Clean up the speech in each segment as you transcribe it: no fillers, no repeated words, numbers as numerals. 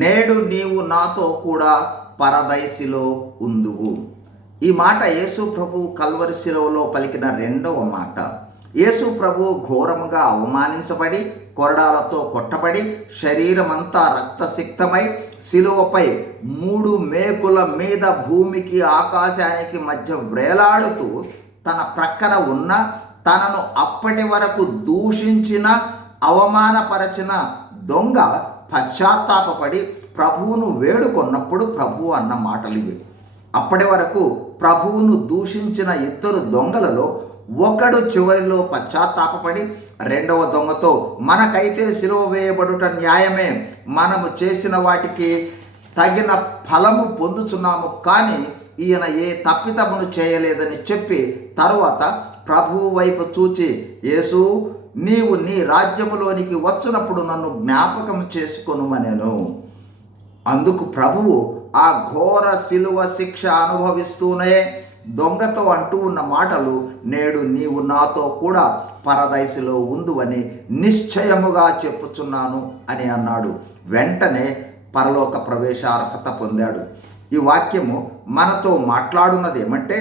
నేడు నీవు నాతో కూడా పరదైసిలో ఉందువు. ఈ మాట యేసు ప్రభు కల్వరి శిలువలో పలికిన రెండవ మాట. యేసు ప్రభు ఘోరముగా అవమానించబడి, కొరడాలతో కొట్టబడి, శరీరమంతా రక్తసిక్తమై శిలువపై 3 మేకుల మీద భూమికి ఆకాశానికి మధ్య వ్రేలాడుతూ తన ప్రక్కన ఉన్న, తనను అప్పటి వరకు దూషించిన, అవమానపరచిన దొంగ పశ్చాత్తాపపడి ప్రభువును వేడుకొన్నప్పుడు ప్రభువు అన్న మాటలు ఇవి. అప్పటి వరకు ప్రభువును దూషించిన 2 దొంగలలో ఒకడు చివరిలో పశ్చాత్తాపపడి రెండవ దొంగతో, మనకైతే సిలువ వేయబడుట న్యాయమే, మనము చేసిన వాటికి తగిన ఫలము పొందుచున్నాము, కానీ ఈయన ఏ తప్పిదమును చేయలేదని చెప్పి తరువాత ప్రభువు వైపు చూచి, యేసు, నీవు నీ రాజ్యములోనికి వచ్చినప్పుడు నన్ను జ్ఞాపకం చేసుకొనుమనెను. అందుకు ప్రభువు ఆ ఘోర శిలువ శిక్ష అనుభవిస్తూనే దొంగతో అంటూ ఉన్న మాటలు, నేడు నీవు నాతో కూడా పరదైసులో ఉందువని నిశ్చయముగా చెప్పుచున్నాను అని అన్నాడు. వెంటనే పరలోక ప్రవేశార్హత పొందాడు. ఈ వాక్యము మనతో మాట్లాడున్నది ఏమంటే,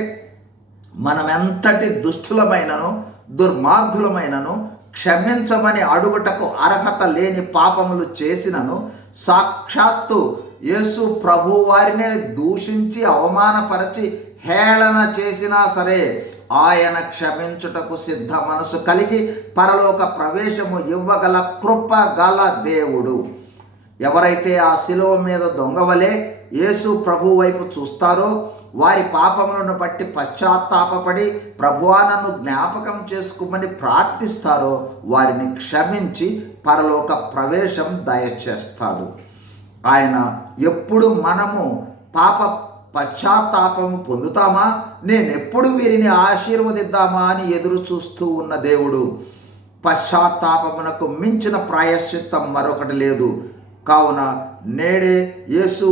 మనమెంతటి దుష్టులమైనను దుర్మార్గులమైనను క్షమించమని అడుగుటకు అర్హత లేని పాపములు చేసినను, సాక్షాత్తు యేసు ప్రభు వారినే దూషించి అవమానపరచి హేళన చేసినా సరే ఆయన క్షమించుటకు సిద్ధ మనసు కలిగి పరలోక ప్రవేశము ఇవ్వగల కృప గల దేవుడు. ఎవరైతే ఆ శిలువ మీద దొంగవలే యేసు ప్రభు వైపు చూస్తారో, వారి పాపములను బట్టి పశ్చాత్తాపపడి ప్రభువా నన్ను జ్ఞాపకం చేసుకోమని ప్రార్థిస్తారో, వారిని క్షమించి పరలోక ప్రవేశం దయచేస్తాడు. ఆయన ఎప్పుడు మనము పాప పశ్చాత్తాపము పొందుతామా, నేనెప్పుడు వీరిని ఆశీర్వదిద్దామా అని ఎదురు చూస్తూ ఉన్న దేవుడు. పశ్చాత్తాపమునకు మించిన ప్రాయశ్చిత్తం మరొకటి లేదు. కావున నేడే యేసు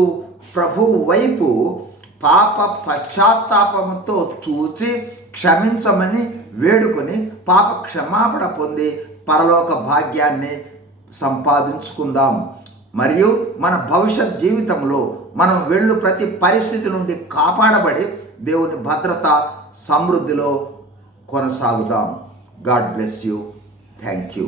ప్రభు వైపు పాప పశ్చాత్తాపముతో చూచి క్షమించమని వేడుకొని పాప క్షమాపణ పొంది పరలోక భాగ్యాన్ని సంపాదించుకుందాం. మరియు మన భవిష్యత్ జీవితంలో మనం వెళ్ళు ప్రతి పరిస్థితి నుండి కాపాడబడి దేవుని భద్రత సమృద్ధిలో కొనసాగుదాం. God bless you. Thank you.